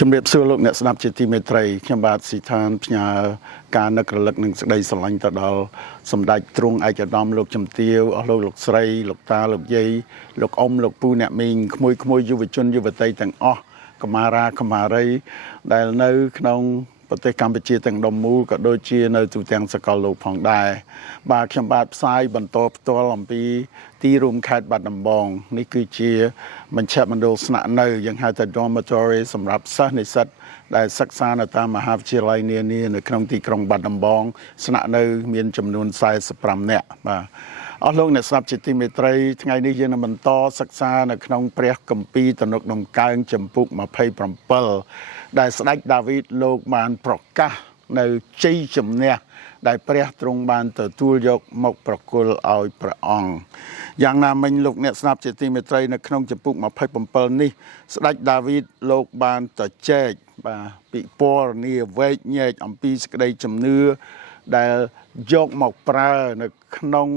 ជំរាបសួរលោកអ្នកស្ដាប់ជាទីមេត្រីខ្ញុំបាទស៊ីឋានផ្ញើការនឹករលឹកនឹងសេចក្តីស្រឡាញ់ទៅដល់សម្ដេចទ្រង់ឯកឧត្តមលោកជំទាវអស់លោកស្រីលោកតាលោកយាយលោកអ៊ំលោកពូអ្នកមីងក្មួយយុវជនយុវតីទាំងអស់កមារាកមារីដែលនៅក្នុងប្រទេសកម្ពុជាទាំងដុំមូលក៏ដូចជានៅទូទាំងសកលលោកផងដែរបាទខ្ញុំបាទផ្សាយបន្តផ្ទាល់អំពីទីរួមខេត្តបាត់ដំបងនេះគឺជាមជ្ឈមណ្ឌលស្នាក់នៅយើងហៅថា dormitory សម្រាប់សិស្សនិស្សិតដែលសិក្សានៅតាមមហាវិទ្យាល័យនានានៅក្នុងទីក្រុងបាត់ដំបងស្នាក់នៅមានចំនួន45នាក់បាទអស់លោកអ្នកស្ដាប់ជាទីមេត្រីថ្ងៃនេះយើងនឹងបន្តសិក្សានៅក្នុងព្រះគម្ពីរទំនុកដំកើងចំពុក27ដែលស្ដេចដាវីតលោកបានប្រកាសនៅជ័យជំនះដែលព្រះទ្រង់បានទទួលយកមកប្រគល់ឲ្យព្រះអង្គយ៉ាងណាមិញលោកអ្នកស្ដាប់ជាទីមេត្រីនៅក្នុងចំពុក27នេះស្ដេចដាវីតលោកបានទៅចែកបាទពិពណ៌នាវែកញែកអំពីសេចក្តីជំនឿដែលយកមកប្រើនៅក្នុង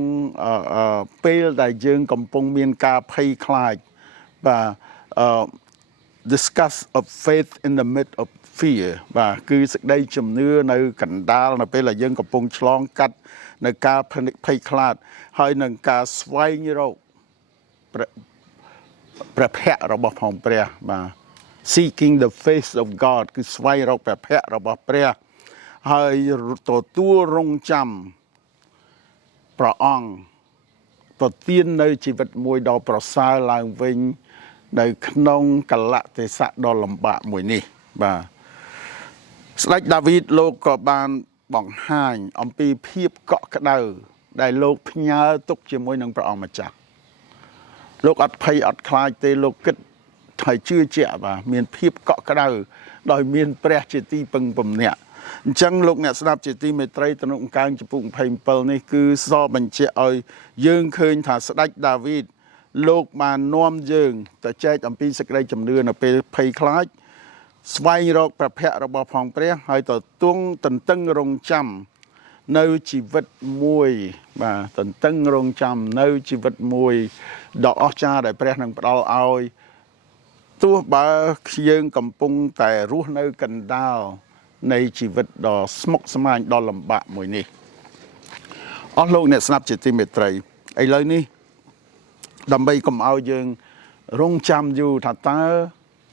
ពេលដែលយើងកំពុងមានការភ័យខ្លាចបាទ discuss of faith in the midst of fear បាទគឺសេចក្តីជំនឿនៅកណ្ដាលនៅពេលដែលយើងកំពុងឆ្លងកាត់នៅការភ័យខ្លាចហើយនឹងការស្វែងរកព្រះភ័ក្ត្ររបស់ផងព្រះបាទ seeking the face of God គឺស្វែងរកព្រះភ័ក្ត្ររបស់ព្រះហើយទទួលរងចាំព្រះអង្គប្រទាននៅជីវិតមួយដ៏ប្រសើរឡើងវិញនៅក្នុងកលៈទេសៈដ៏លំបាកមួយនេះបាទស្ដេចដាវីតលោកក៏បានបង្ហាញអំពីភាពកក់ក្ដៅដែលលោកផ្ញើទុកជាមួយនឹងព្រះអង្គម្ចាស់លោកអត់ភ័យអត់ខ្លាចទេលោកគិតហើយជឿជាក់បាទមានភាពកក់ក្ដៅដោយមានព្រះជាទីពឹងពំនាក់អញ្ចឹងលោកអ្នកស្ដាប់ជាទីមេត្រីទំនុកដំកើងចំពុក27នេះគឺសរបញ្ជាក់ឲ្យយើងឃើញថាស្ដេចដាវីតលោកបាននាំយើងទៅចែកអំពីសេចក្តីជំនឿនៅពេលភ័យខ្លាចស្វែងរកព្រះភ័ក្ត្ររបស់ផងព្រះហើយទន្ទឹងរង់ចាំនៅជីវិតមួយបាទទន្ទឹងរង់ចាំនៅជីវិតមួយដ៏អស្ចារ្យដែលព្រះនឹងផ្ដល់ឲ្យទោះបើយើងកំពុងតែរស់នៅកណ្ដាលនៃជីវិតដ៏ស្មុគស្មាញដ៏លំបាកមួយនេះអស់លោកអ្នកស្ដាប់ជាទីមេត្រីឥឡូវនេះដើម្បីកុំឲ្យយើងរងចាំយូរថាតើ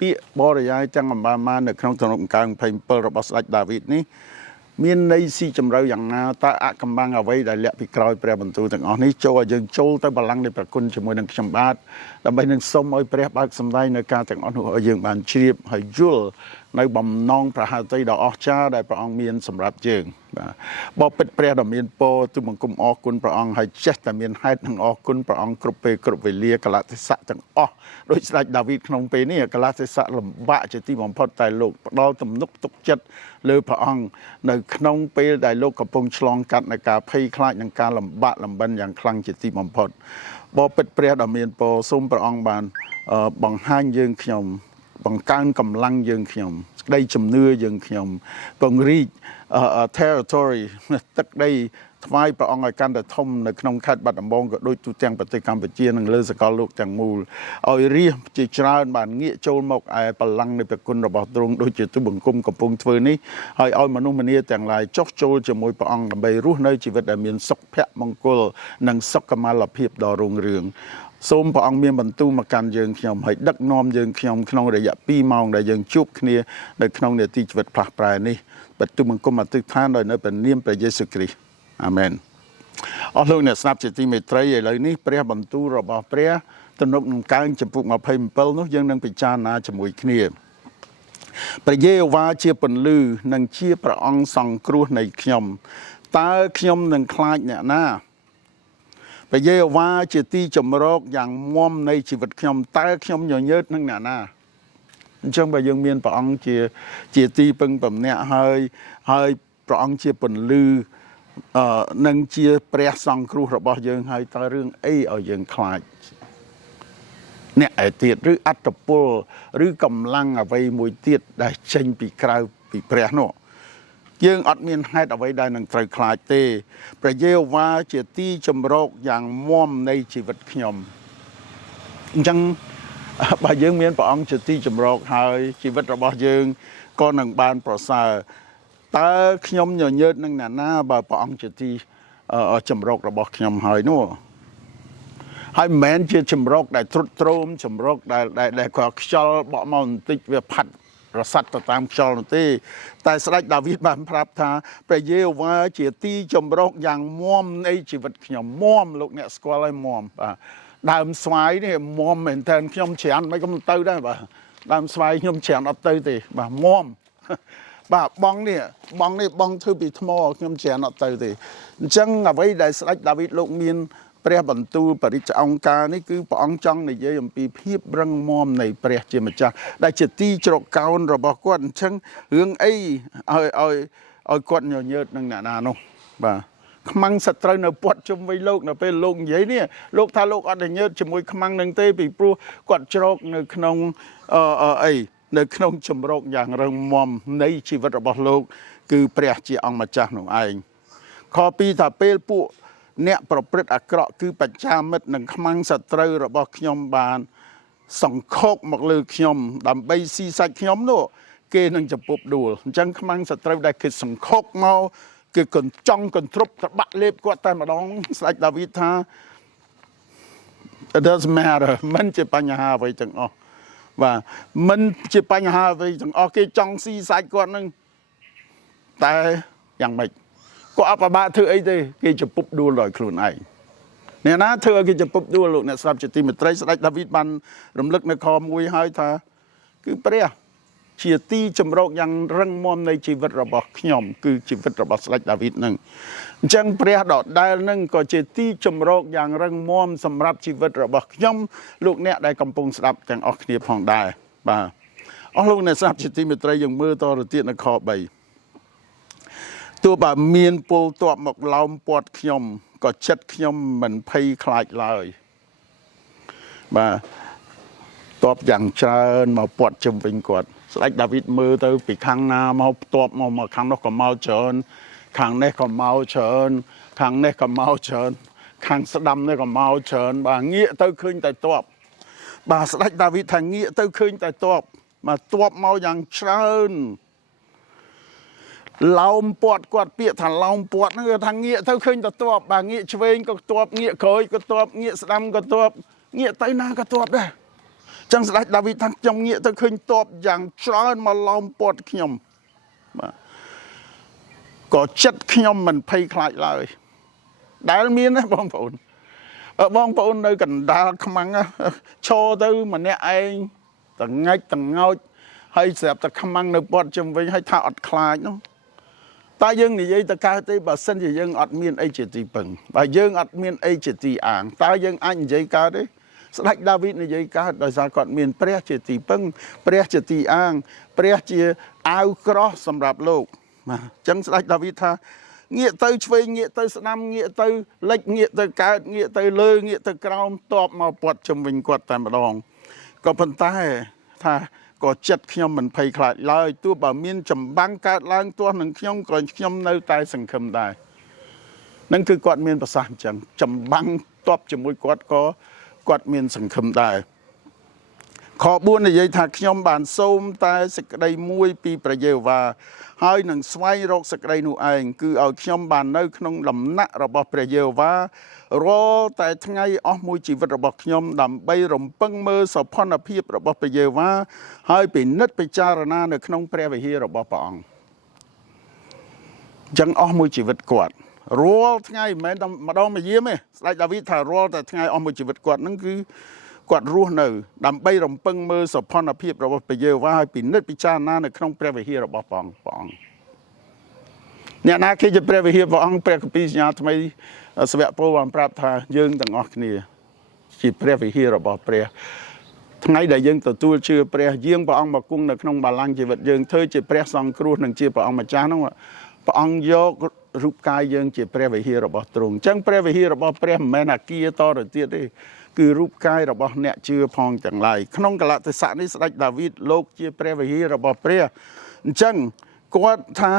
ពាក្យបរិយាយទាំងអំបាននៅក្នុងទំនុកដំកើង27របស់ស្ដេចដាវីតនេះមានន័យស៊ីជម្រៅយ៉ាងណាតើអកម្បាំងអ្វីដែលលាក់ពីក្រោយព្រះបន្ទូលទាំងអស់នេះចូលឲ្យយើងចូលទៅបល្ល័ង្កនៃព្រះគុណជាមួយនឹងខ្ញុំបាទដើម្បីនឹងសូមឲ្យព្រះបើកសម្ដែងនៅការទាំងអស់នោះឲ្យយើងបានជ្រាបហើយយល់នៅបំណងប្រហាតីដ៏អស្ចារ្យដែលព្រះអង្គមានសម្រាប់យើងបាទបបិទ្ធព្រះដ៏មានពរទូបង្គំអរគុណព្រះអង្គហើយចេះតែមានហេតុនឹងអរគុណព្រះអង្គគ្រប់ពេលគ្រប់វេលាកលៈទេសៈទាំងអស់ដោយស្ដេចដាវីតក្នុងពេលនេះកលៈទេសៈលំបាកជាទីបំផុតតែលោកផ្ដល់ទំនុកទុកចិត្តលើព្រះអង្គនៅក្នុងពេលដែលលោកកំពុងឆ្លងកាត់នៃការភ័យខ្លាចនិងការលំបាកលំបិនយ៉ាងខ្លាំងជាទីបំផុតបបិទ្ធព្រះដ៏មានពរសូមព្រះអង្គបានបង្ហាញយើងខ្ញុំបង្កើនកម្លាំងយើងខ្ញុំក្តីជំនឿយើងខ្ញុំពង្រីក territory ទឹកដីថ្វាយព្រះអង្គឲ្យកាន់តែធំនៅក្នុងខេត្តបាត់ដំបងក៏ដូចទូទាំងប្រទេសកម្ពុជានិងលើសកលលោកទាំងមូលឲ្យរាជជាច្រើនបានងាកចូលមកឯបល្ល័ង្កនៃព្រះគុណរបស់ទ្រង់ដូចជាទូបង្គំកំពុងធ្វើនេះហើយឲ្យមនុស្សម្នាទាំងឡាយចុះចូលជាមួយព្រះអង្គដើម្បីរស់នៅជីវិតដែលមានសុភមង្គលនិងសុខុមាលភាពដ៏រុងរឿងសូមព្រះអង្គមានបន្ទូលមកកាន់យើងខ្ញុំហើយដឹកនាំយើងខ្ញុំក្នុងរយៈ2ម៉ោងដែលយើងជួបគ្នានៅក្នុងនាទីជីវិតផ្លាស់ប្រែនេះបទូលបង្គំអធិដ្ឋានដោយនៅព្រះនាមព្រះយេស៊ូវគ្រីស្ទអាមែនអស់លោកអ្នកស្ដាប់ជាទីមេត្រីឥឡូវនេះព្រះបន្ទូលរបស់ព្រះទំនុកដំកើងចំពុក27នោះយើងនឹងពិចារណាជាមួយគ្នាព្រះយេហូវ៉ាជាពន្លឺនិងជាព្រះអង្គសង្គ្រោះនៃខ្ញុំតើខ្ញុំនឹងខ្លាចអ្នកណាព្រះយេហូវ៉ាជាទីចម្រោកយ៉ាងមាំនៃជីវិតខ្ញុំតើខ្ញុំញញើតនឹងអ្នកណាអញ្ចឹងបើយើងមានព្រះអង្គជាទីពឹងពំនាក់ហើយព្រះអង្គជាពន្លឺនឹងជាព្រះសង្គ្រោះរបស់យើងហើយតើរឿងអីឲ្យយើងខ្លាចអ្នកឯទៀតឬអត្តពលឬកម្លាំងអ្វីមួយទៀតដែលចេញពីក្រៅពីព្រះនោះយើងអត់មានហេតុអ្វីដែលនឹងត្រូវខ្លាចទេព្រះយេហូវ៉ាជាទីចម្រោកយ៉ាងមាំនៃជីវិតខ្ញុំអញ្ចឹង បើយើងមានព្រះអង្គជាទីចម្រោកហើយជីវិតរបស់យើងក៏នឹងបានប្រសើរតើខ្ញុំញញើតនឹងអ្នកណាបើព្រះអង្គជាទីចម្រោករបស់ខ្ញុំហើយនោះហើយមិនមែនជាចម្រោកដែលទ្រុឌទ្រោមចម្រោកដែលគាត់ខ្យល់បក់មកបន្តិចវាផាត់រសាត់ទៅតាមខ្យល់នោះទេតែស្ដេចដាវីតបានប្រាប់ថាព្រះយេហូវ៉ាជាទីចម្រោកយ៉ាងមាំនៃជីវិតខ្ញុំមាំលោកអ្នកស្គាល់ហើយមាំបាទដើមស្វាយនេះមាំមែនតើខ្ញុំច្រានមិនក៏មិនទៅដែរបាទដើមស្វាយខ្ញុំច្រានអត់ទៅទេបាទមាំបាទបងនេះបងធ្វើពីថ្មខ្ញុំច្រានអត់ទៅទេអញ្ចឹងអ្វីដែលស្ដេចដាវីតលោកមានព្រះបន្ទូលបរិជ្ជអង្គការនេះគឺព្រះអង្គចង់និយាយអំពីភាពរឹងមាំនៃព្រះជាម្ចាស់ដែលជាទីជ្រកកោនរបស់គាត់អញ្ចឹងរឿងអីឲ្យគាត់ញញើតនឹងអ្នកណានោះបាទខ្មាំងសត្រូវនៅពាត់ជុំវិញលោកនៅពេលលោកនិយាយនេះលោកថាលោកអត់ញញើតជាមួយខ្មាំងនឹងទេពីព្រោះគាត់ជ្រកនៅក្នុងនៅក្នុងចម្រោកយ៉ាងរឹងមាំនៃជីវិតរបស់លោកគឺព្រះជាអង្គម្ចាស់នោះឯងខ2ថាពេលពួកអ្នកប្រព្រឹត្តអាក្រក់គឺបច្ចាមិត្តនិងខ្មាំងសត្រូវរបស់ខ្ញុំបានសង្ខោកមកលើខ្ញុំដើម្បីស៊ីសាច់ខ្ញុំនោះគេនឹងចំពប់ដួលអញ្ចឹងខ្មាំងសត្រូវដែលគេសង្ខោកមកគឺកញ្ចង់កន្ទ្រប់ត្របាក់លេបគាត់តែម្ដងស្ដេចដាវីតថា it doesn't matter មិនជាបញ្ហាអ្វីទាំងអស់បាទមិនជាបញ្ហាអ្វីទាំងអស់គេចង់ស៊ីសាច់គាត់នឹងតែយ៉ាងម៉េចគាត់អបបាក់ធ្វើអីទេគេចំពប់ដួលដោយខ្លួនឯងអ្នកណាធ្វើឲ្យគេចំពប់ដួលលោកអ្នកស្ដាប់ជាទីមេត្រីស្ដេចដាវីតបានរំលឹកនៅខ1ហើយថាគឺព្រះជាទីចម្រោកយ៉ាងរឹងមាំនៃជីវិតរបស់ខ្ញុំគឺជីវិតរបស់ស្ដេចដាវីតនឹងអញ្ចឹងព្រះដដែលនឹងក៏ជាទីចម្រោកយ៉ាងរឹងមាំសម្រាប់ជីវិតរបស់ខ្ញុំលោកអ្នកដែលកំពុងស្ដាប់ទាំងអស់គ្នាផងដែរបាទអស់លោកអ្នកស្ដាប់ជាទីមេត្រីយើងមើលតទៅទៀតនៅខ3ទោះបើមានពលទ័ពមកឡោមព័ទ្ធខ្ញុំក៏ចិត្តខ្ញុំមិនភ័យខ្លាចឡើយបាទទ័ពយ៉ាងច្រើនមកព័ទ្ធជុំវិញគាត់ស្ដេចដាវីតមើលទៅពីខាងណាមកទ័ពមកខាងនោះក៏មកច្រើនខាងនេះក៏មកច្រើនខាងនេះក៏មកច្រើនខាងស្ដាំនេះក៏មកច្រើនបាទងាកទៅឃើញតែទ័ពបាទស្ដេចដាវីតថាងាកទៅឃើញតែទ័ពមកទ័ពមកយ៉ាងច្រើនឡោមព័ទ្ធគាត់ពាក្យថាឡោមព័ទ្ធហ្នឹងគឺថាងាកទៅឃើញតែទ័ពបាទងាកឆ្វេងក៏ទ័ពងាកក្រោយក៏ទ័ពងាកស្ដាំក៏ទ័ពងាកទៅណាក៏ទ័ពដែរចឹងស្ដេចដាវីតថាខ្ញុំងាកទៅឃើញទ័ពយ៉ាងច្រើនមកឡោមព័ទ្ធខ្ញុំបាទក៏ចិត្តខ្ញុំមិនភ័យខ្លាចឡើយដែលមានណាបងប្អូននៅកណ្ដាលខ្មាំងឈរទៅម្នាក់ឯងតងាច់តងោចហើយស្រាប់តែខ្មាំងនៅព័ទ្ធជុំវិញហើយថាអត់ខ្លាចនោះតែយើងនិយាយទៅកើតទេបើសិនជាយើងអត់មានអីជាទីពឹងបើយើងអត់មានអីជាទីអាងតើយើងអាចនិយាយកើតទេស្ដេចដាវីតនិយាយកើតដោយសារគាត់មានព្រះជាទីពឹងព្រះជាទីអាងព្រះជាអាវក្រោះសម្រាប់លោកបាទអញ្ចឹងស្ដេចដាវីតថាងាកទៅឆ្វេងងាកទៅស្ដាំងាកទៅលិចងាកទៅកើតងាកទៅលើងាកទៅក្រោមតបមកព័ទ្ធជុំវិញគាត់តែម្ដងក៏ប៉ុន្តែថាក៏ចិត្តខ្ញុំមិនភ័យខ្លាចឡើយទោះបើមានចម្បាំងកើតឡើងទាស់នឹងខ្ញុំក៏ខ្ញុំនៅតែសង្ឃឹមដែរនឹងគឺគាត់មានប្រសាសន៍អញ្ចឹងចម្បាំងតបជាមួយគាត់ក៏គាត់មានសង្ឃឹមដែរខ4និយាយថាខ្ញុំបានសូមតែសេចក្តីមួយពីព្រះយេហូវ៉ាហើយនឹងស្វែងរកសេចក្តីនោះឯងគឺឲ្យខ្ញុំបាននៅក្នុងដំណាក់របស់ព្រះយេហូវ៉ារាល់តែថ្ងៃអស់មួយជីវិតរបស់ខ្ញុំដើម្បីរំពឹងមើលសោភ័ណភាពរបស់ព្រះយេហូវ៉ាហើយពិនិត្យពិចារណានៅក្នុងព្រះវិហាររបស់ព្រះអង្គចឹងអស់មួយជីវិតគាត់រាល់ថ្ងៃមិនមែនតែម្ដងមួយយាមទេស្ដេចដាវីតថារាល់តែថ្ងៃអស់មួយជីវិតគាត់ហ្នឹងគឺគាត់រស់នៅដើម្បីរំពឹងមើលសោភ័ណភាពរបស់ព្រះយេហូវ៉ាហើយពិនិត្យពិចារណានៅក្នុងព្រះវិហាររបស់ព្រះអង្គអ្នកណាគេជាព្រះវិហារព្រះអង្គព្រះគម្ពីរសញ្ញាថ្មីសាវកពលបានប្រាប់ថាយើងទាំងអស់គ្នាជាព្រះវិហាររបស់ព្រះថ្ងៃដែលយើងទទួលជឿព្រះយាងព្រះអង្គមកគង់នៅក្នុងបល្ល័ង្កជីវិតយើងធ្វើជាព្រះសង្គ្រោះនិងជាព្រះអង្គម្ចាស់នោះព្រះអង្គយករូបកាយយើងជាព្រះវិហាររបស់ទ្រង់អញ្ចឹងព្រះវិហាររបស់ព្រះមិនមែនអាគារតទៅទៀតទេគឺរូបកាយរបស់អ្នកជឿផងទាំងឡាយក្នុងកលតិស័កនេះស្ដេចដាវីតលោកជាព្រះវិហាររបស់ព្រះអញ្ចឹងគាត់ថា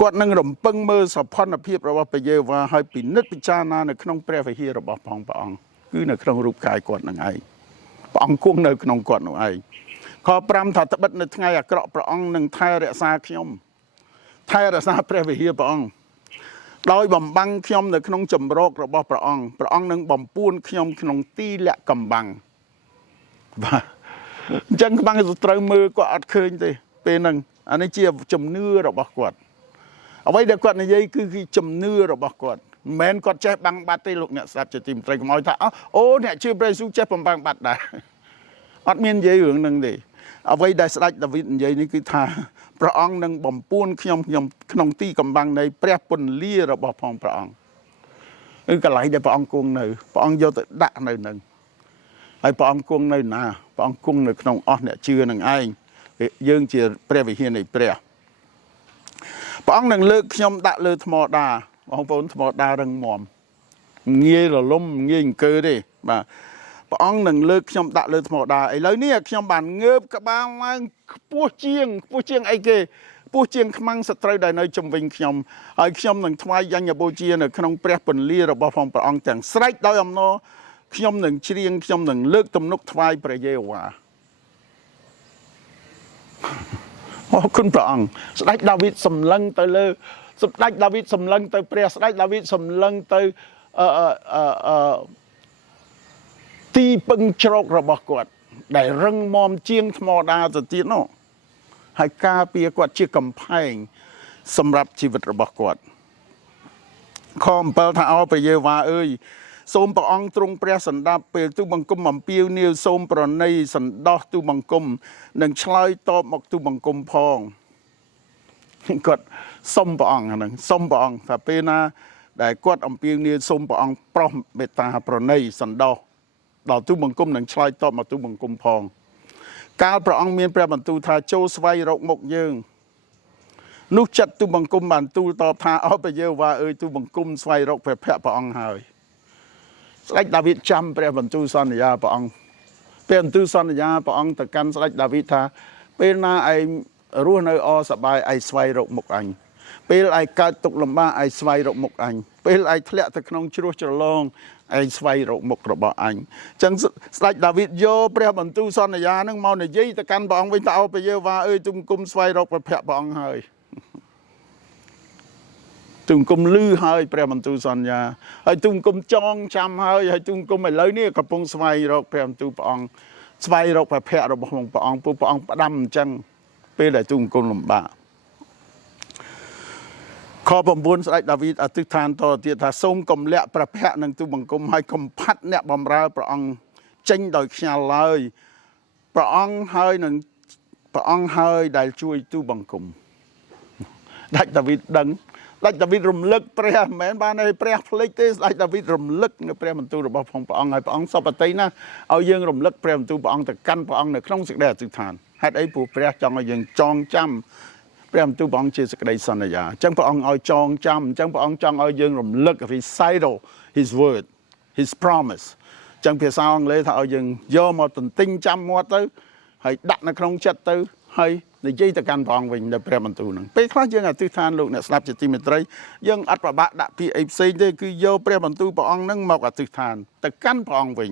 គាត់នឹងរំពឹងមើលសោភ័ណភាពរបស់ព្រះយេហូវ៉ាហើយពិនិត្យពិចារណានៅក្នុងព្រះវិហាររបស់ព្រះអង្គគឺនៅក្នុងរូបកាយគាត់នឹងឯង ព្រះអង្គគង់នៅក្នុងគាត់នោះឯងខ5ថាត្បិតនៅថ្ងៃអាក្រក់ព្រះអង្គនឹងថែរក្សាខ្ញុំថែរក្សាព្រះវិហារព្រះអង្គដោយបំបាំងខ្ញុំនៅក្នុងចម្រោករបស់ព្រះអង្គនឹងបំពួនខ្ញុំក្នុងទីលាក់កំបាំងបាទអញ្ចឹងកំបាំងត្រូវមើលគាត់អត់ឃើញទេពេលហ្នឹងអានេះជាជំនឿរបស់គាត់អ្វីដែលគាត់និយាយគឺជំនឿរបស់គាត់មិនមែនគាត់ចេះបាំងបាត់ទេលោកអ្នកស្ដាប់ជាទីមេត្រីកុំឲ្យថាអូអ្នកជឿព្រះយេស៊ូវចេះបំបាំងបាត់ដែរអត់មាននិយាយរឿងហ្នឹងទេអ្វីដែលស្ដេចដាវីតនិយាយនេះគឺថាព្រះអង្គនឹងបំពួនខ្ញុំក្នុងទីកំបាំងនៃព្រះពន្លារបស់ផងព្រះអង្គគឺកន្លែងដែលព្រះអង្គគង់នៅព្រះអង្គយកទៅដាក់នៅនឹងហើយព្រះអង្គគង់នៅណាព្រះអង្គគង់នៅក្នុងអស់អ្នកជឿនឹងឯងយើងជាព្រះវិហារនៃព្រះអង្គនឹងលើកខ្ញុំដាក់លើថ្មដាបងប្អូនថ្មដារឹងមាំងាយរលំងាយអង្គើទេបាទព្រះអង្គនឹងលើកខ្ញុំដាក់លើថ្មដាឥឡូវនេះខ្ញុំបានងើបក្បាលឡើងខ្ពស់ជាងអីគេខ្ពស់ជាងខ្មាំងសត្រូវដែលនៅជំវិញខ្ញុំហើយខ្ញុំនឹងថ្វាយយញ្ញបូជានៅក្នុងព្រះពន្លារបស់ព្រះអង្គទាំងស្រេចដោយអំណរខ្ញុំនឹងច្រៀងខ្ញុំនឹងលើកទំនុកថ្វាយព្រះយេហូវ៉ាអរគុណព្រះអង្គស្ដេចដាវីតសម្លឹងទៅលើស្ដេចដាវីតសម្លឹងទៅព្រះស្ដេចដាវីតសម្លឹងទៅទីពឹងជ្រករបស់គាត់ដែលរឹងមាំជាងថ្មដាទៅទៀតនោះហើយការពារគាត់ជាកំផែងសម្រាប់ជីវិតរបស់គាត់ខ7ថាអោព្រះយេហូវ៉ាអើយសូមព្រះអង្គទ្រង់ព្រះសណ្ដាប់ពេលទូបង្គំអំពាវនាវសូមប្រណីសណ្ដោះទូបង្គំនិងឆ្លើយតបមកទូបង្គំផងគាត់សុំព្រះអង្គហ្នឹងសុំព្រះអង្គថាពេលណាដែលគាត់អំពាវនាវសូមព្រះអង្គប្រោះមេត្តាប្រណីសណ្ដោះដល់ទូបង្គំនិងឆ្លើយតបមកទូបង្គំផងកាលព្រះអង្គមានព្រះបន្ទូលថាចូលស្វែងរកមុខយើងនោះចិត្តទូបង្គំបានទូលតបថាអោព្រះយេហូវ៉ាអើយទូបង្គំស្វែងរកព្រះភ័ក្ត្រព្រះអង្គហើយស្ដេចដាវីតចាំព្រះបន្ទូលសន្យាព្រះអង្គព្រះបន្ទូលសន្យាព្រះអង្គទៅកាន់ស្ដេចដាវីតថាពេលណាឯងរស់នៅអសប្បាយឯងស្វែងរកមុខអញពេលឯងកើតទុក្ខលំបាកឯងស្វែងរកមុខអញពេលឯងធ្លាក់ទៅក្នុងជ្រោះជ្រលងឯងស្វែងរកមុខរបស់អញអញ្ចឹងស្ដេចដាវីតយកព្រះបន្ទូលសន្យានឹងមកនិយាយទៅកាន់ព្រះអង្គវិញថាអោព្រះយេហូវ៉ាអើយទូបង្គំស្វែងរកព្រះភ័ក្ត្រព្រះអង្គហើយទូបង្គំលឺហើយព្រះបន្ទូលសន្យាហើយទូបង្គំចងចាំហើយទូបង្គំឥឡូវនេះកំពុងស្វែងរកព្រះបន្ទូលព្រះអង្គស្វែងរកព្រះភ័ក្ត្ររបស់ព្រះអង្គព្រោះព្រះអង្គផ្ដាំអញ្ចឹងពេលដែលទូបង្គំលំបាកខ9ស្ដេចដាវីតអធិដ្ឋានតទៀតថាសូមកំលាក់ព្រះភ័ក្ត្រនឹងទូបង្គំហើយកំផាត់អ្នកបម្រើព្រះអង្គចេញដោយខ្ញាល់ឡើយព្រះអង្គហើយដែលជួយទូបង្គំស្ដេចដាវីតដឹងស្ដេចដាវីតរំលឹកព្រះមិនមែនបានឲ្យព្រះភ្លេចទេស្ដេចដាវីតរំលឹកនៅព្រះបន្ទូលរបស់ព្រះអង្គហើយព្រះអង្គសពតិណាឲ្យយើងរំលឹកព្រះបន្ទូលព្រះអង្គទៅកាន់ព្រះអង្គនៅក្នុងសេចក្តីអធិដ្ឋានហេតុអីព្រោះព្រះចង់ឲ្យយើងចងចាំព្រះបន្ទូលព្រះអង្គជាសេចក្តីសន្យាអញ្ចឹងព្រះអង្គឲ្យចងចាំអញ្ចឹងព្រះអង្គចង់ឲ្យយើងរំលឹក recital his word his promise អញ្ចឹងភាសាអង់គ្លេសថាឲ្យយើងយកមកទន្ទិញចាំមាត់ទៅហើយដាក់នៅក្នុងចិត្តទៅហើយនិយាយទៅកាន់ព្រះអង្គវិញនៅព្រះបន្ទូលហ្នឹងពេលខ្លះយើងអធិដ្ឋានលោកអ្នកស្ដាប់ជាទីមេត្រីយើងអត់ប្របាក់ដាក់ពាក្យអីផ្សេងទេគឺយកព្រះបន្ទូលព្រះអង្គហ្នឹងមកអធិដ្ឋានទៅកាន់ព្រះអង្គវិញ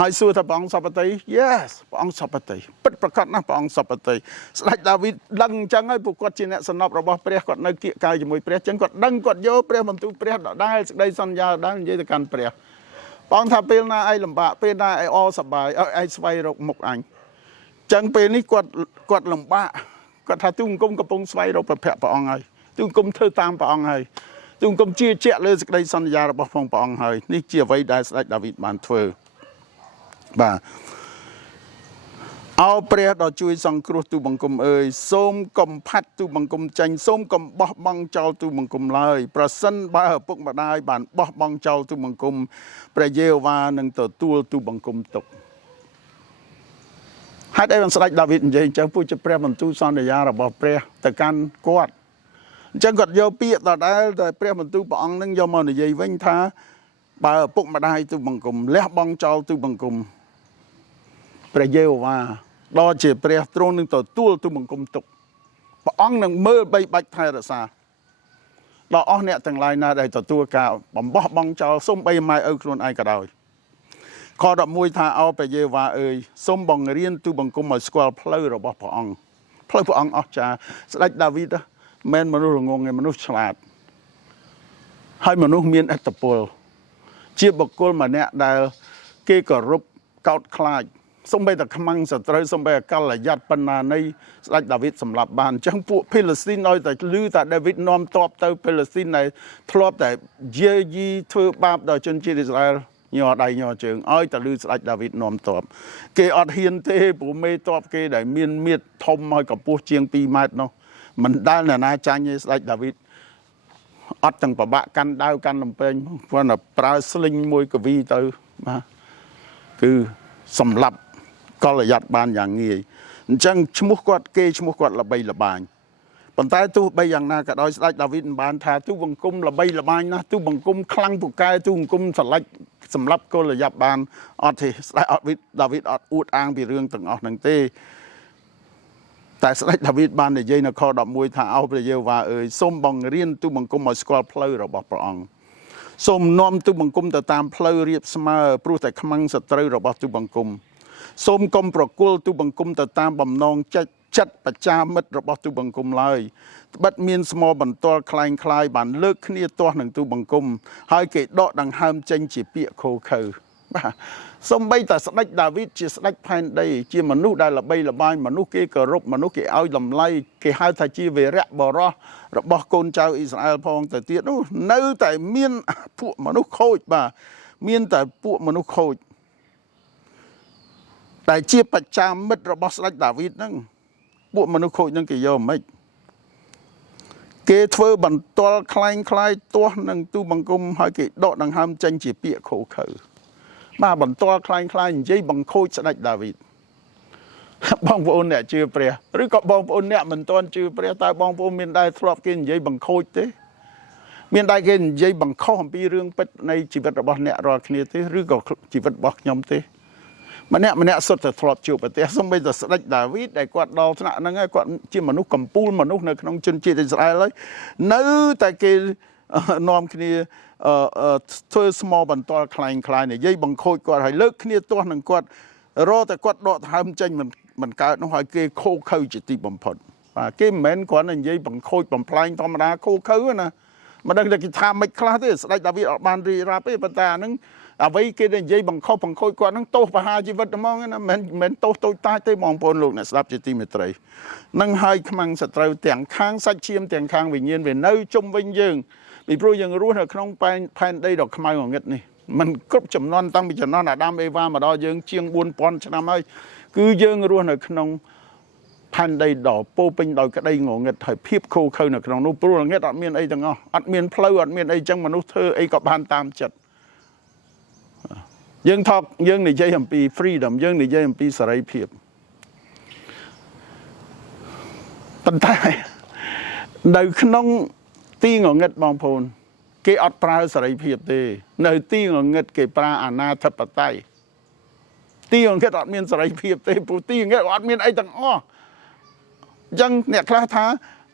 ហើយសួរថាព្រះអង្គសពតិ Yes ព្រះអង្គសពតិពិតប្រាកដណាស់ព្រះអង្គសពតិស្ដេចដាវីតដឹងអញ្ចឹងហើយពួកគាត់ជាអ្នកសន្នប់របស់ព្រះគាត់នៅគៀកកាយជាមួយព្រះអញ្ចឹងគាត់ដឹងគាត់យកព្រះបន្ទូលព្រះដដែលសេចក្តីសន្យាដដែលនិយាយទៅកាន់ព្រះព្រះអង្គថាពេលណាឯងលំបាកពេលណាឯងអសប្បាយឲ្យឯងស្វែងរកមុខអញចឹងពេលនេះគាត់លំបាកគាត់ថាទូបង្គំកំពុងស្វែងរកព្រះភ័ក្ត្រព្រះអង្គហើយទូបង្គំធ្វើតាមព្រះអង្គហើយទូបង្គំជឿជាក់លើសេចក្តីសន្យារបស់ព្រះអង្គហើយនេះជាអ្វីដែលស្ដេចដាវីតបានធ្វើបាទអោព្រះដ៏ជួយសង្គ្រោះទូបង្គំអើយសូមកំផាត់ទូបង្គំចេញសូមកំបោះបង់ចោលទូបង្គំឡើយប្រសិនបើឪពុកម្ដាយបានបោះបង់ចោលទូបង្គំព្រះយេហូវ៉ានឹងទទួលទូបង្គំទុកហេតុអីបានស្ដេចដាវីតនិយាយអញ្ចឹងពួកជាព្រះបន្ទូលសន្យារបស់ព្រះទៅកាន់គាត់អញ្ចឹងគាត់យកពាក្យដដែលតែព្រះបន្ទូលព្រះអង្គនឹងយកមកនិយាយវិញថាបើឪពុកម្ដាយទូបង្គំលះបង់ចោលទូបង្គំព្រះយេហូវ៉ាដ៏ជាព្រះទ្រង់នឹងទទួលទូបង្គំទុកព្រះអង្គនឹងមើលបីបាច់ថែរក្សាដល់អស់អ្នកទាំងឡាយណាដែលទទួលការបំបោះបង់ចោលសូម្បីម៉ែឪខ្លួនឯងក៏ដោយខ ខ11ថាអោព្រះយេហូវ៉ាអើយសូមបង្រៀនទូបង្គំឲ្យស្គាល់ផ្លូវរបស់ព្រះអង្គផ្លូវព្រះអង្គអស្ចារ្យស្ដេចដាវីតមិនមនុស្សរងងឯមនុស្សឆ្លាតហើយមនុស្សមានឥទ្ធិពលជាបុគ្គលម្នាក់ដែលគេគោរពកោតខ្លាចសូម្បីតែខ្មាំងសត្រូវសូម្បីតែកលយ័តបណ្ណានៃស្ដេចដាវីតសម្លាប់បានអញ្ចឹងពួកភីលស្ទីនឲ្យតែឮថាដាវីតនាំទ័ពទៅភីលស្ទីនដែលធ្លាប់តែយាយីធ្វើបាបដល់ជនជាតិអ៊ីស្រាអែលញ័រដៃញ័រជើងឲ្យតែឮស្ដេចដាវីតនាំទ័ពគេអត់ហ៊ានទេព្រោះមេទ័ពគេដែលមានមៀតធំហើយកម្ពស់ជាង2ម៉ែត្រនោះមិនដែលអ្នកណាចាញ់ទេស្ដេចដាវីតអត់ទាំងប្របាក់កាន់ដាវកាន់លំពេងគាត់តែប្រើស្លីងមួយកវីទៅបាទគឺសម្លាប់កលយ័តបានយ៉ាងងាយអញ្ចឹងឈ្មោះគាត់គេឈ្មោះគាត់ល្បីល្បាញប៉ុន្តែទោះបីយ៉ាងណាក៏ដោយស្ដេចដាវីតបានថាទូបង្គំល្បីល្បាញណាស់ទូបង្គំខ្លាំងពូកែទូបង្គំសម្លាប់កលយ័តបានអត់ទេស្ដេចដាវីតអត់អួតអាងពីរឿងទាំងអស់ហ្នឹងទេតែស្ដេចដាវីតបាននិយាយនៅខ11ថាអោព្រះយេហូវ៉ាអើយសូមបង្រៀនទូបង្គំឲ្យស្គាល់ផ្លូវរបស់ព្រះអង្គសូមនាំទូបង្គំទៅតាមផ្លូវរាបស្មើព្រោះតែខ្មាំងសត្រូវរបស់ទូបង្គំសូមកុំប្រគល់ទូបង្គំទៅតាមបំណងចិត្តបច្ចាមិត្តរបស់ទូបង្គំឡើយត្បិតមានស្មោបន្ទាល់คล้ายคล้ายបានលើកគ្នាទាស់នឹងទូបង្គំហើយគេដកដង្ហើមចេញជាពាក្យខូខើបាទសូម្បីតែស្ដេចដាវីតជាស្ដេចផែនដីជាមនុស្សដែលល្បីល្បាញមនុស្សគេគោរពមនុស្សគេឲ្យតម្លៃគេហៅថាជាវីរៈបរិសរបស់កូនចៅអ៊ីស្រាអែលផងទៅទៀតនោះនៅតែមានពួកមនុស្សខូចបាទមានតែពួកមនុស្សខូចតែជាបច្ចាមិត្តរបស់ស្ដេចដាវីតហ្នឹងពួកមនុស្សខូចហ្នឹងគេយកមិនគេធ្វើបន្ទាល់คล้ายคล้ายទាស់នឹងទូបង្គំហើយគេដកដង្ហើមចេញជាពាក្យខូខើបាទបន្ទាល់คล้ายคล้ายនិយាយបង្ខូចស្ដេចដាវីតបងប្អូនអ្នកជឿព្រះឬក៏បងប្អូនអ្នកមិនទាន់ជឿព្រះតើបងប្អូនមានដែរធ្លាប់គេនិយាយបង្ខូចទេមានដែរគេនិយាយបង្ខុសអំពីរឿងពិតនៃជីវិតរបស់អ្នករាល់គ្នាទេឬក៏ជីវិតរបស់ខ្ញុំទេម្នាក់សុទ្ធតែធ្លាប់ជួបប្រទេសសូម្បីតែស្ដេចដាវីតដែលគាត់ដល់ថ្នាក់ហ្នឹងហើយគាត់ជាមនុស្សកំពូលមនុស្សនៅក្នុងជនជាតិអ៊ីស្រាអែលហើយនៅតែគេនាំគ្នាធ្វើស្មោបន្ទាល់คล้ายនិយាយបង្ខូចគាត់ហើយលើកគ្នាទាស់នឹងគាត់រកតែគាត់ដកដង្ហើមចេញមិនកើតនោះហើយគេខូខើជាទីបំផុតបាទគេមិនមែនគ្រាន់តែនិយាយបង្ខូចបំផ្លាញធម្មតាខូខើណាមិនដឹងតែគេថាមិនខ្លះទេស្ដេចដាវីតអត់បានរីករាបទេប៉ុន្តែអាហ្នឹងអ្វីគេនិយាយបង្ខុសបង្ខូចគាត់ហ្នឹងទោសប្រហារជីវិតហ្មងណាមិនទោសតូចតាចទេបងប្អូនលោកអ្នកស្ដាប់ជាទីមេត្រីនឹងហើយខ្មាំងសត្រូវទាំងខាងសាច់ឈាមទាំងខាងវិញ្ញាណវានៅជុំវិញយើងពីព្រោះយើងរស់នៅក្នុងផែនដីដ៏ខ្មៅងងឹតនេះมันគ្រប់ចំនួនតាំងពីចំនួនអាដាមអេវ៉ាមកដល់យើងជាង 4000 ឆ្នាំហើយគឺយើងរស់នៅក្នុងផែនដីដ៏ពោពេញដោយក្តីងងឹតហើយភាពខូខើនៅក្នុងនោះព្រោះងងឹតអត់មានអីទាំងអស់អត់មានផ្លូវអត់មានអីចឹងមនុស្សធ្វើអីក៏បានតាមចិត្តយើងនិយាយអំពី freedom យើងនិយាយអំពីសេរីភាពប៉ុន្តែនៅក្នុងទីងងឹតបងប្អូនគេអត់ប្រើសេរីភាពទេនៅទីងងឹតគេប្រើអាណាធិបតេយ្យទីងងឹតអត់មានសេរីភាពទេព្រោះទីងងឹតអត់មានអីទាំងអស់អញ្ចឹងអ្នកខ្លះថា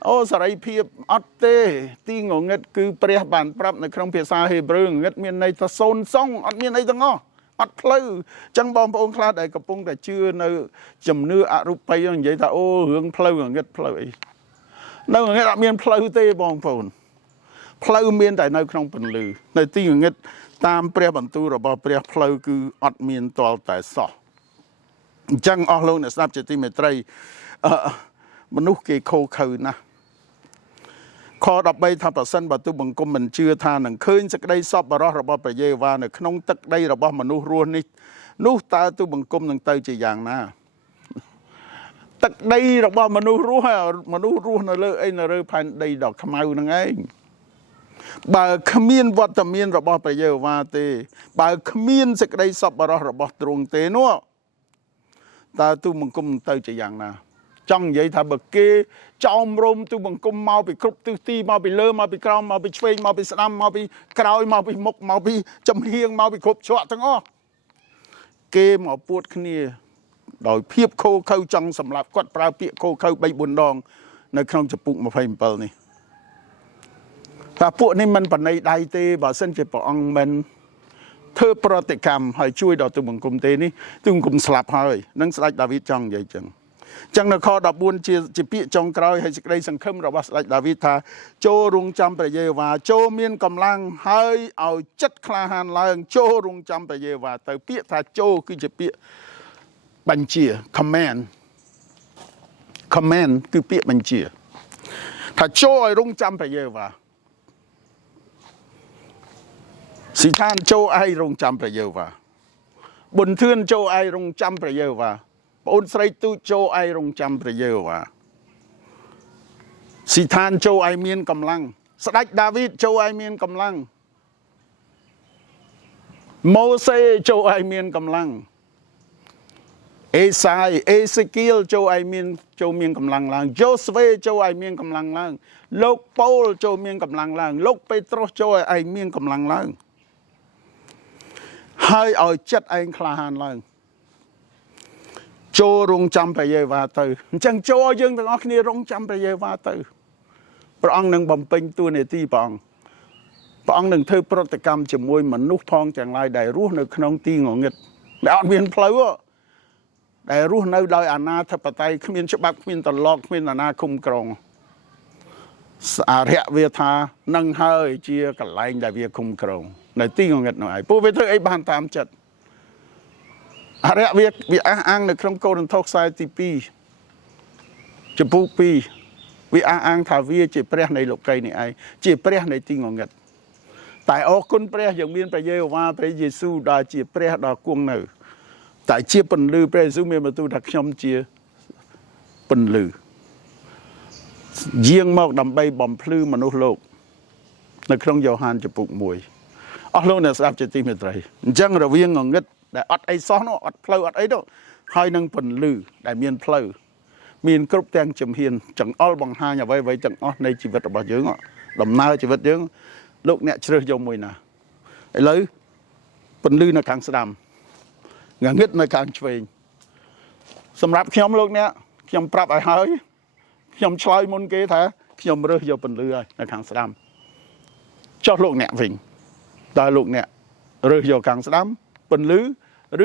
អូសេរីភាពអត់ទេទីងងឹតគឺព្រះបានប្រាប់នៅក្នុងភាសាហេប្រឺងងឹតមានន័យថាសូន្យសងអត់មានអីទាំងអស់អត់ផ្លូវអញ្ចឹងបងប្អូនខ្លះដែលកំពុងតែជឿនៅជំនឿអរូបីនិយាយថាអូរឿងផ្លូវងងឹតផ្លូវអីនៅងងឹតអត់មានផ្លូវទេបងប្អូនផ្លូវមានតែនៅក្នុងពន្លឺនៅទីងងឹតតាមព្រះបន្ទូលរបស់ព្រះផ្លូវគឺអត់មានទាល់តែសោះអញ្ចឹងអស់លោកអ្នកស្ដាប់ជាទីមេត្រីមនុស្សគេខូខើណាស់ខ13ថាប្រសិនបើទូបង្គំមិនជឿថានឹងឃើញសេចក្តីសប្បុរសរបស់ព្រះយេហូវ៉ានៅក្នុងទឹកដីរបស់មនុស្សរស់នេះនោះតើទូបង្គំនឹងទៅជាយ៉ាងណាទឹកដីរបស់មនុស្សរស់ហើយមនុស្សរស់នៅលើអីនៅលើផែនដីដ៏ខ្មៅហ្នឹងឯងបើគ្មានវត្តមានរបស់ព្រះយេហូវ៉ាទេបើគ្មានសេចក្តីសប្បុរសរបស់ទ្រង់ទេនោះតើទូបង្គំទៅជាយ៉ាងណាចង់និយាយថាបើគេចោមរោមទូបង្គំមកពីគ្រប់ទិសទីមកពីលើមកពីក្រោមមកពីឆ្វេងមកពីស្ដាំមកពីក្រោយមកពីមុខមកពីចំហៀងមកពីគ្រប់ច្រកទាំងអស់គេមកពួតគ្នាដោយភាពខូខើចង់សម្លាប់គាត់ប្រើពាក្យខូខើ 3-4 ដងនៅក្នុងចំពុក27នេះថាពួកនេះមិនបណៃដៃទេបើសិនជាព្រះអង្គមិន ធ្វើប្រតិកម្មហើយជួយដល់ទូបង្គំទេនេះទូបង្គំស្លាប់ហើយនឹងស្ដេចដាវីតចង់និយាយចឹងចឹងនៅខ14ជាពាក្យចុងក្រោយហើយសេចក្តីសង្ឃឹមរបស់ស្ដេចដាវីតថាចូលរងចាំព្រះយេហូវ៉ាចូលមានកម្លាំងហើយឲ្យចិត្តក្លាហានឡើងចូលរងចាំព្រះយេហូវ៉ាទៅពាក្យថាចូលគឺជាពាក្យបញ្ជា command គឺពាក្យបញ្ជាថាចូលឲ្យរងចាំព្រះយេហូវ៉ាស៊ីឋានចូលឯងរងចាំព្រះយេហូវ៉ាប៊ុនធឿនចូលឯងរងចាំព្រះយេហូវ៉ាបងអូនស្រីទូចចូលឯងរងចាំព្រះយេហូវ៉ាស៊ីឋានចូលឯងមានកម្លាំងស្ដេចដាវីតចូលឯងមានកម្លាំងម៉ូសេចូលឯងមានកម្លាំងអេសាយអេសេគៀលចូលឯងមានកម្លាំងឡើងយ៉ូស្វេចូលឯងមានកម្លាំងឡើងលោកប៉ូលចូលមានកម្លាំងឡើងលោកពេត្រុសចូលឯងមានកម្លាំងឡើងហើយឲ្យចិត្តឯងក្លាហានឡើងចូលរងចាំព្រះយេហូវ៉ាទៅអញ្ចឹងចូលយើងទាំងអស់គ្នារងចាំព្រះយេហូវ៉ាទៅព្រះអង្គនឹងបំពេញតួនាទីព្រះអង្គនឹងធ្វើប្រតិកម្មជាមួយមនុស្សផងទាំងឡាយដែលរស់នៅក្នុងទីងងឹតដែលអត់មានផ្លូវដែលរស់នៅដោយអាណាធិបតេយ្យគ្មានច្បាប់គ្មានទម្លាប់គ្មានអាណាគុំក្រងអរិយវាថានឹងហើយជាកន្លែងដែលវាគុំក្រងនៅទីងងឹតនោះឯងពួកវាធ្វើអីបានតាមចិត្តអរិយវាអះអាងនៅក្នុងកូរិនថូសខ្សែទី2ចំពោះ2វាអះអាងថាវាជាព្រះនៃលោកីនេះឯងជាព្រះនៃទីងងឹតតែអរគុណព្រះយើងមានព្រះយេហូវ៉ាព្រះយេស៊ូវដែលជាព្រះដ៏គង់នៅតែជាពន្លឺព្រះយេស៊ូវមានបន្ទូលថាខ្ញុំជាពន្លឺយាងមកដើម្បីបំភ្លឺមនុស្សលោកនៅក្នុងយ៉ូហានចំពុក1អស់លោកអ្នកស្ដាប់ជាទីមេត្រីអញ្ចឹងរវាងងងឹតដែលអត់អីសោះនោះអត់ផ្លូវអត់អីនោះហើយនឹងពន្លឺដែលមានផ្លូវមានគ្រប់ទាំងជំហានចង្អុលបង្ហាញអ្វីៗទាំងអស់នៃជីវិតរបស់យើងដំណើរជីវិតយើងលោកអ្នកជ្រើសយកមួយណាឥឡូវពន្លឺនៅខាងស្ដាំងងឹតនៅខាងឆ្វេងសម្រាប់ខ្ញុំលោកអ្នកខ្ញុំប្រាប់ឲ្យហើយខ្ញុំឆ្លើយមុនគេថាខ្ញុំរើសយកពន្លឺហើយនៅខាងស្ដាំចុះលោកអ្នកវិញតើលោកអ្នករើសយកខាងស្ដាំពន្លឺ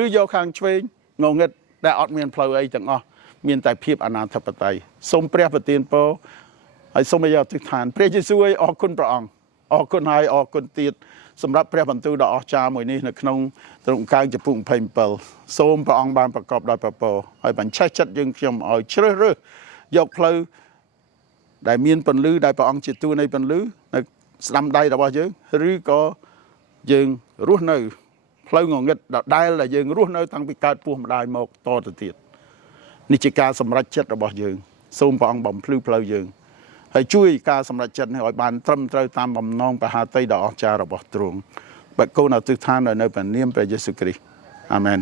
ឬយកខាងឆ្វេងងងឹតដែលអត់មានផ្លូវអីទាំងអស់មានតែភាពអនាធិបតេយ្យសូមព្រះប្រទានពរហើយសូមឲ្យអធិដ្ឋានព្រះយេស៊ូវអរគុណព្រះអង្គអរគុណហើយអរគុណទៀតសម្រាប់ព្រះបន្ទូលដ៏អស្ចារ្យមួយនេះនៅក្នុងទ្រង់កាយចំពុក27សូមព្រះអង្គបានប្រកបដោយពពកហើយបញ្ឆេះចិត្តយើងខ្ញុំឲ្យជ្រើសរើសយកផ្លូវដែលមានពន្លឺដែលព្រះអង្គជាតួនៃពន្លឺនៅស្ដាំដៃរបស់យើងឬក៏យើងរស់នៅផ្លូវងងឹតដដែលដែលយើងរស់នៅតាំងពីកើតពោះម្ដាយមកតទៅទៀតនេះជាការសម្រេចចិត្តរបស់យើងសូមព្រះអង្គបំភ្លឺផ្លូវយើងហើយជួយការសម្រេចចិត្តនេះឲ្យបានត្រឹមត្រូវតាមបំណងបហាតីដ៏អស្ចារ្យរបស់ទ្រង់បាត់កូនអធិដ្ឋាននៅព្រះនាមព្រះយេស៊ូវគ្រីស្ទអាមែន